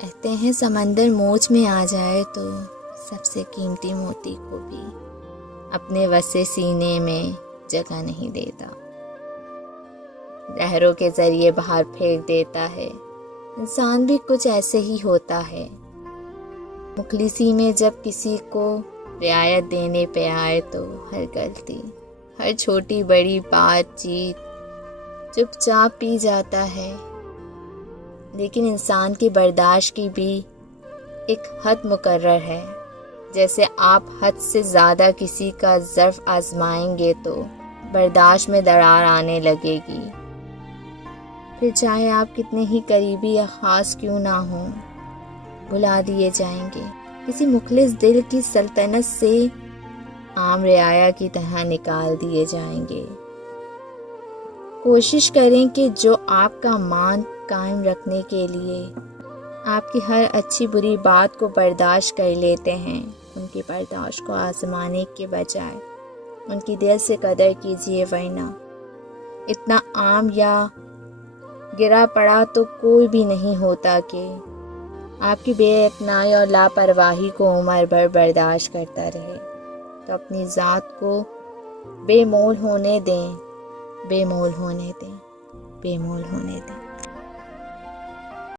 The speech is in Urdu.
کہتے ہیں سمندر موج میں آ جائے تو سب سے قیمتی موتی کو بھی اپنے وسع سینے میں جگہ نہیں دیتا، لہروں کے ذریعے باہر پھینک دیتا ہے۔ انسان بھی کچھ ایسے ہی ہوتا ہے، مخلصی میں جب کسی کو رعایت دینے پہ آئے تو ہر غلطی، ہر چھوٹی بڑی بات چیت چپ چاپ پی جاتا ہے۔ لیکن انسان کی برداشت کی بھی ایک حد مقرر ہے، جیسے آپ حد سے زیادہ کسی کا ظرف آزمائیں گے تو برداشت میں درار آنے لگے گی، پھر چاہے آپ کتنے ہی قریبی یا خاص کیوں نہ ہوں، بھلا دیے جائیں گے۔ کسی مخلص دل کی سلطنت سے عام رعایا کی طرح نکال دیے جائیں گے۔ کوشش کریں کہ جو آپ کا مان قائم رکھنے کے لیے آپ کی ہر اچھی بری بات کو برداشت کر لیتے ہیں، ان کی برداشت کو آزمانے کے بجائے ان کی دل سے قدر کیجیے، ورنہ اتنا عام یا گرا پڑا تو کوئی بھی نہیں ہوتا کہ آپ کی بے اعتنائی اور لاپرواہی کو عمر بھر برداشت کرتا رہے۔ تو اپنی ذات کو بے مول ہونے دیں، بے مول ہونے دیں، بے مول ہونے دیں۔